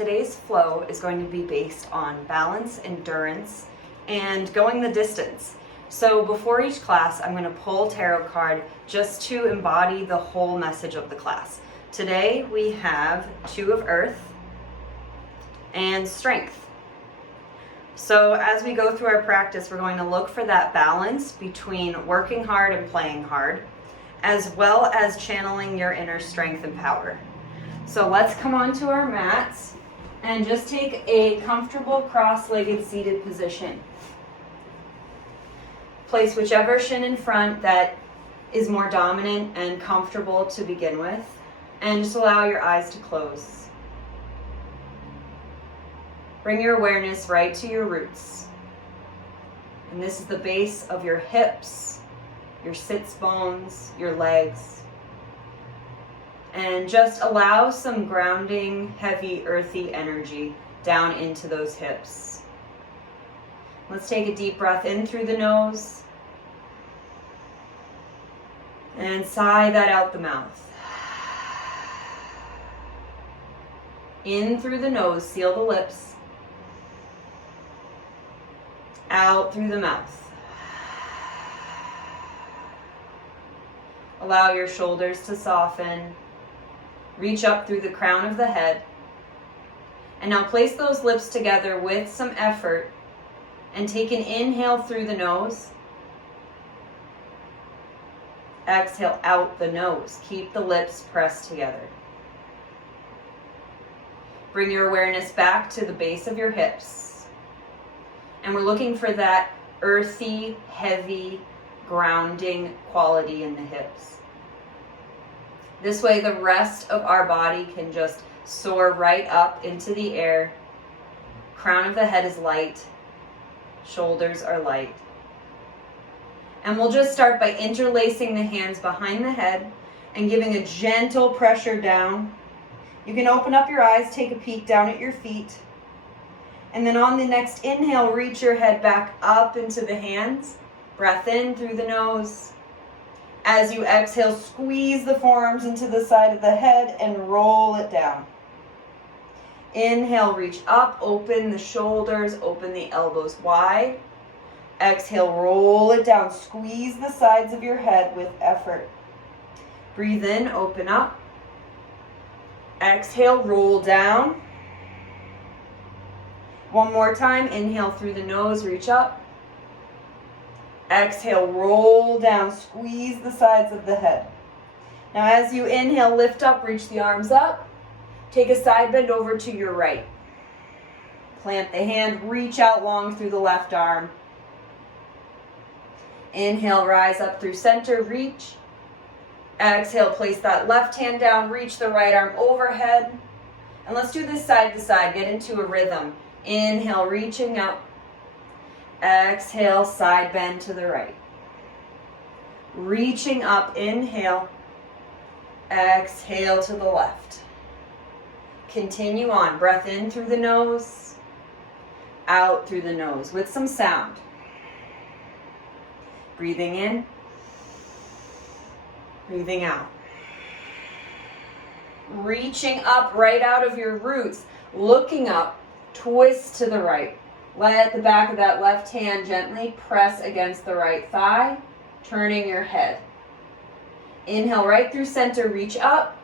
today's flow is going to be based on balance, endurance, and going the distance. So before each class, I'm going to pull tarot card just to embody the whole message of the class. Today we have Two of Earth and Strength. So as we go through our practice, we're going to look for that balance between working hard and playing hard, as well as channeling your inner strength and power. So let's come onto our mats and just take a comfortable cross-legged seated position. Place whichever shin in front that is more dominant and comfortable to begin with, and just allow your eyes to close. Bring your awareness right to your roots. And this is the base of your hips, your sits bones, your legs. And just allow some grounding, heavy, earthy energy down into those hips. Let's take a deep breath in through the nose. And sigh that out the mouth. In through the nose, seal the lips. Out through the mouth. Allow your shoulders to soften. Reach up through the crown of the head. And now place those lips together with some effort and take an inhale through the nose. Exhale out the nose. Keep the lips pressed together. Bring your awareness back to the base of your hips. And we're looking for that earthy, heavy, grounding quality in the hips. This way the rest of our body can just soar right up into the air. Crown of the head is light. Shoulders are light. And we'll just start by interlacing the hands behind the head and giving a gentle pressure down. You can open up your eyes, take a peek down at your feet. And then on the next inhale, reach your head back up into the hands. Breath in through the nose. As you exhale, squeeze the forearms into the side of the head and roll it down. Inhale, reach up, open the shoulders, open the elbows wide. Exhale, roll it down. Squeeze the sides of your head with effort. Breathe in, open up. Exhale, roll down. One more time, inhale through the nose, reach up. Exhale, roll down, squeeze the sides of the head. Now as you inhale, lift up, reach the arms up. Take a side bend over to your right. Plant the hand, reach out long through the left arm. Inhale, rise up through center, reach. Exhale, place that left hand down, reach the right arm overhead. And let's do this side to side, get into a rhythm. Inhale, reaching up. Exhale, side bend to the right. Reaching up, inhale. Exhale to the left. Continue on. Breath in through the nose. Out through the nose with some sound. Breathing in. Breathing out. Reaching up right out of your roots. Looking up. Twist to the right. Let the back of that left hand gently press against the right thigh, turning your head. Inhale right through center, reach up,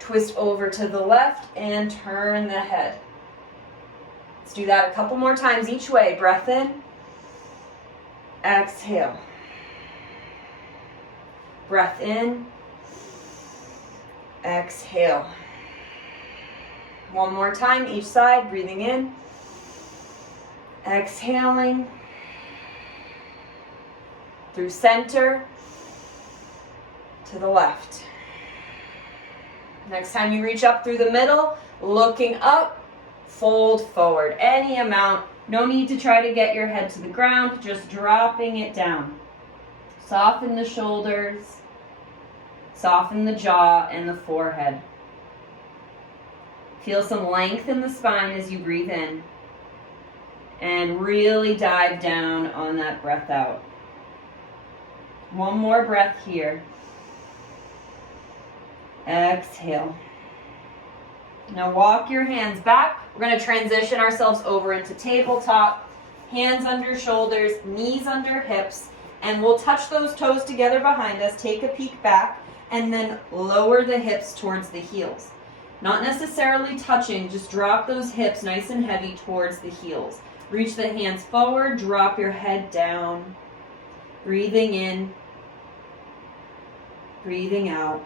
twist over to the left, and turn the head. Let's do that a couple more times each way. Breath in, exhale. Breath in, exhale. One more time each side, breathing in. Exhaling through center to the left. Next time you reach up through the middle, looking up, fold forward. Any amount. No need to try to get your head to the ground, just dropping it down. Soften the shoulders, soften the jaw and the forehead. Feel some length in the spine as you breathe in. And really dive down on that breath out. One more breath here. Exhale. Now walk your hands back. We're going to transition ourselves over into tabletop. Hands under shoulders, knees under hips, and we'll touch those toes together behind us, take a peek back, and then lower the hips towards the heels. Not necessarily touching, just drop those hips nice and heavy towards the heels. Reach the hands forward, drop your head down. Breathing in, breathing out.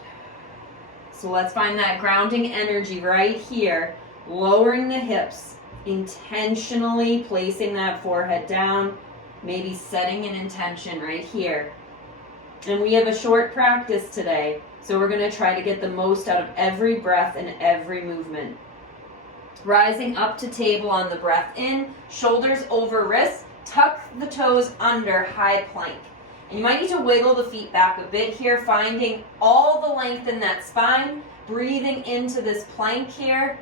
So let's find that grounding energy right here, lowering the hips, intentionally placing that forehead down, maybe setting an intention right here. And we have a short practice today, so we're going to try to get the most out of every breath and every movement. Rising up to table on the breath in, shoulders over wrists, tuck the toes under, high plank. And you might need to wiggle the feet back a bit here, finding all the length in that spine, breathing into this plank here,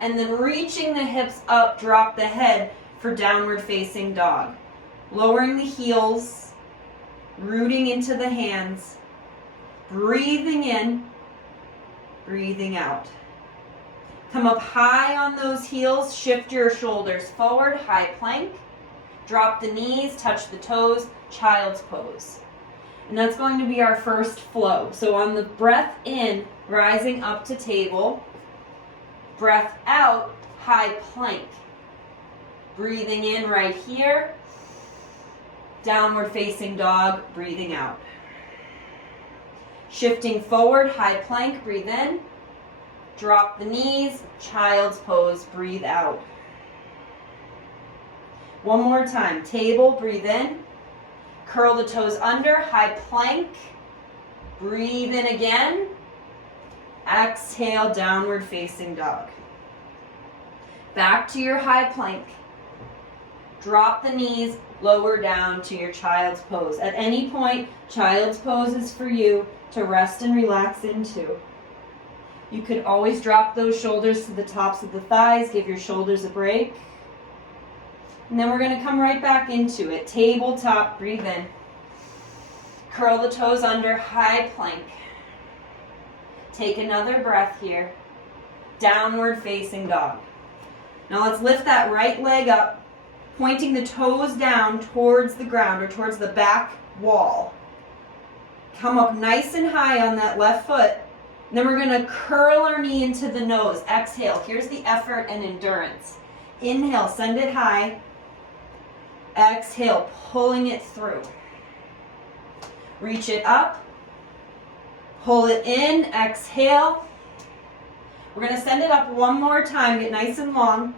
and then reaching the hips up, drop the head for downward facing dog. Lowering the heels, rooting into the hands, breathing in, breathing out. Come up high on those heels, shift your shoulders forward, high plank. Drop the knees, touch the toes, child's pose. And that's going to be our first flow. So on the breath in, rising up to table. Breath out, high plank. Breathing in right here. Downward facing dog, breathing out. Shifting forward, high plank, breathe in. Drop the knees, child's pose, breathe out. One more time, table, breathe in. Curl the toes under, high plank. Breathe in again. Exhale, downward facing dog. Back to your high plank. Drop the knees, lower down to your child's pose. At any point, child's pose is for you to rest and relax into. You could always drop those shoulders to the tops of the thighs, give your shoulders a break. And then we're going to come right back into it. Tabletop, breathe in. Curl the toes under, high plank. Take another breath here. Downward facing dog. Now let's lift that right leg up, pointing the toes down towards the ground or towards the back wall. Come up nice and high on that left foot. And then we're going to curl our knee into the nose. Exhale. Here's the effort and endurance. Inhale, send it high. Exhale, pulling it through. Reach it up. Pull it in. Exhale. We're going to send it up one more time. Get nice and long.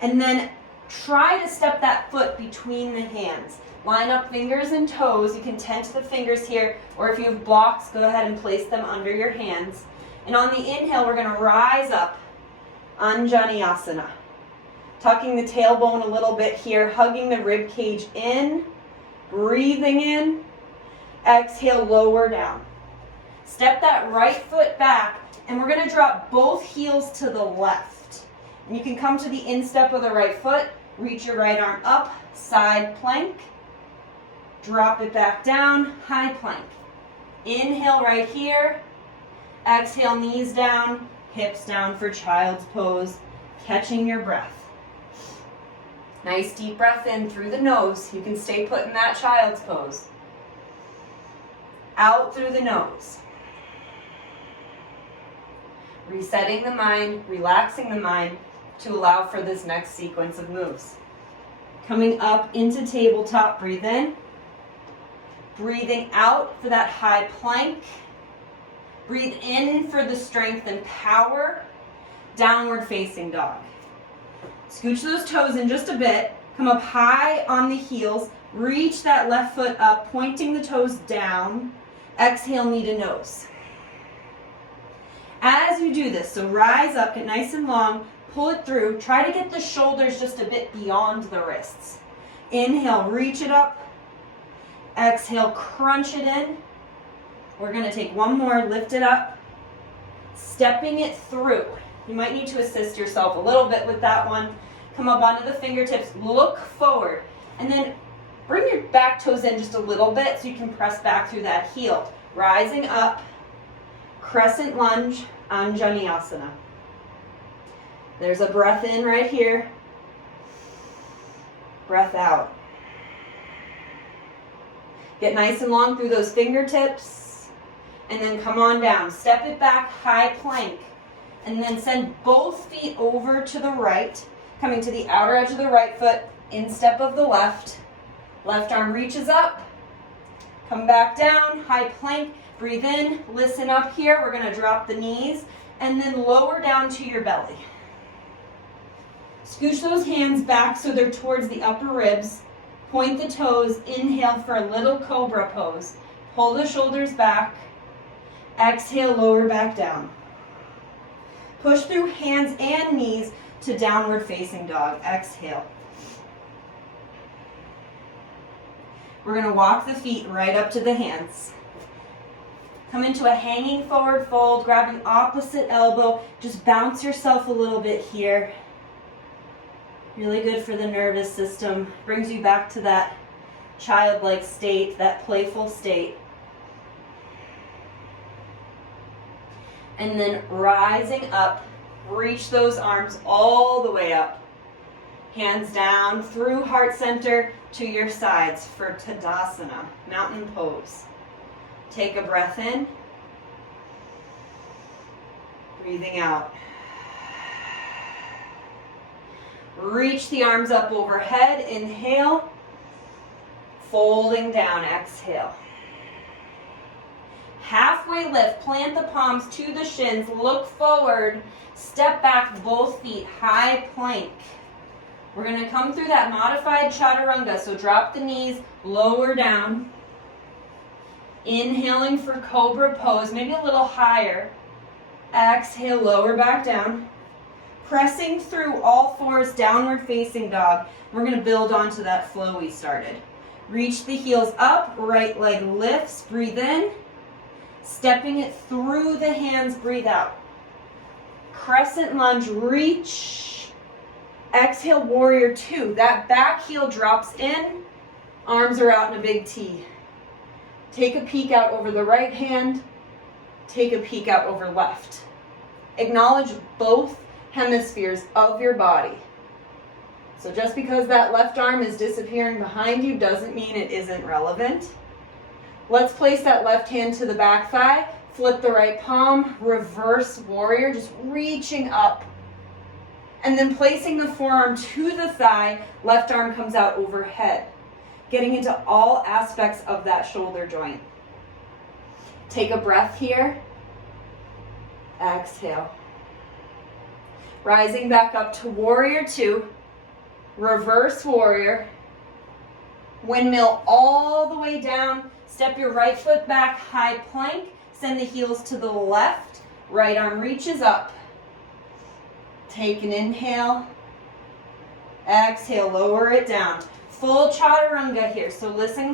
And then try to step that foot between the hands. Line up fingers and toes. You can tent the fingers here, or if you have blocks, go ahead and place them under your hands. And on the inhale, we're going to rise up, Anjaneyasana. Tucking the tailbone a little bit here, hugging the rib cage in, breathing in. Exhale, lower down. Step that right foot back, and we're going to drop both heels to the left. And you can come to the instep of the right foot, reach your right arm up, side plank. Drop it back down, high plank. Inhale right here. Exhale, knees down, hips down for child's pose, catching your breath. Nice deep breath in through the nose. You can stay put in that child's pose. Out through the nose. Resetting the mind, relaxing the mind to allow for this next sequence of moves. Coming up into tabletop, breathe in. Breathing out for that high plank. Breathe in for the strength and power. Downward facing dog. Scooch those toes in just a bit. Come up high on the heels. Reach that left foot up, pointing the toes down. Exhale, knee to nose. As you do this, so rise up, get nice and long, pull it through. Try to get the shoulders just a bit beyond the wrists. Inhale, reach it up. Exhale, crunch it in. We're going to take one more, lift it up, stepping it through. You might need to assist yourself a little bit with that one. Come up onto the fingertips, look forward, and then bring your back toes in just a little bit so you can press back through that heel. Rising up, crescent lunge, Anjaneyasana. There's a breath in right here. Breath out. Get nice and long through those fingertips. And then come on down. Step it back, high plank. And then send both feet over to the right. Coming to the outer edge of the right foot, instep of the left. Left arm reaches up. Come back down, high plank. Breathe in, listen up here. We're gonna drop the knees and then lower down to your belly. Scooch those hands back so they're towards the upper ribs. Point the toes, inhale for a little cobra pose. Pull the shoulders back. Exhale, lower back down. Push through hands and knees to downward facing dog. Exhale. We're gonna walk the feet right up to the hands. Come into a hanging forward fold, grab the opposite elbow. Just bounce yourself a little bit here. Really good for the nervous system. Brings you back to that childlike state, that playful state. And then rising up, reach those arms all the way up. Hands down through heart center to your sides for Tadasana, mountain pose. Take a breath in. Breathing out. Reach the arms up overhead. Inhale. Folding down. Exhale. Halfway lift. Plant the palms to the shins. Look forward. Step back both feet. High plank. We're going to come through that modified chaturanga. So drop the knees. Lower down. Inhaling for cobra pose. Maybe a little higher. Exhale. Lower back down. Pressing through all fours, downward facing dog. We're going to build onto that flow we started. Reach the heels up, right leg lifts, breathe in. Stepping it through the hands, breathe out. Crescent lunge, reach. Exhale, warrior two. That back heel drops in, arms are out in a big T. Take a peek out over the right hand, take a peek out over left. Acknowledge both hemispheres of your body. So just because that left arm is disappearing behind you doesn't mean it isn't relevant. Let's place that left hand to the back thigh, flip the right palm, reverse warrior, just reaching up. And then placing the forearm to the thigh, left arm comes out overhead, getting into all aspects of that shoulder joint. Take a breath here. Exhale. Rising back up to warrior two, reverse warrior, windmill all the way down, step your right foot back, high plank, send the heels to the left, right arm reaches up. Take an inhale, exhale, lower it down. Full chaturanga here, so listen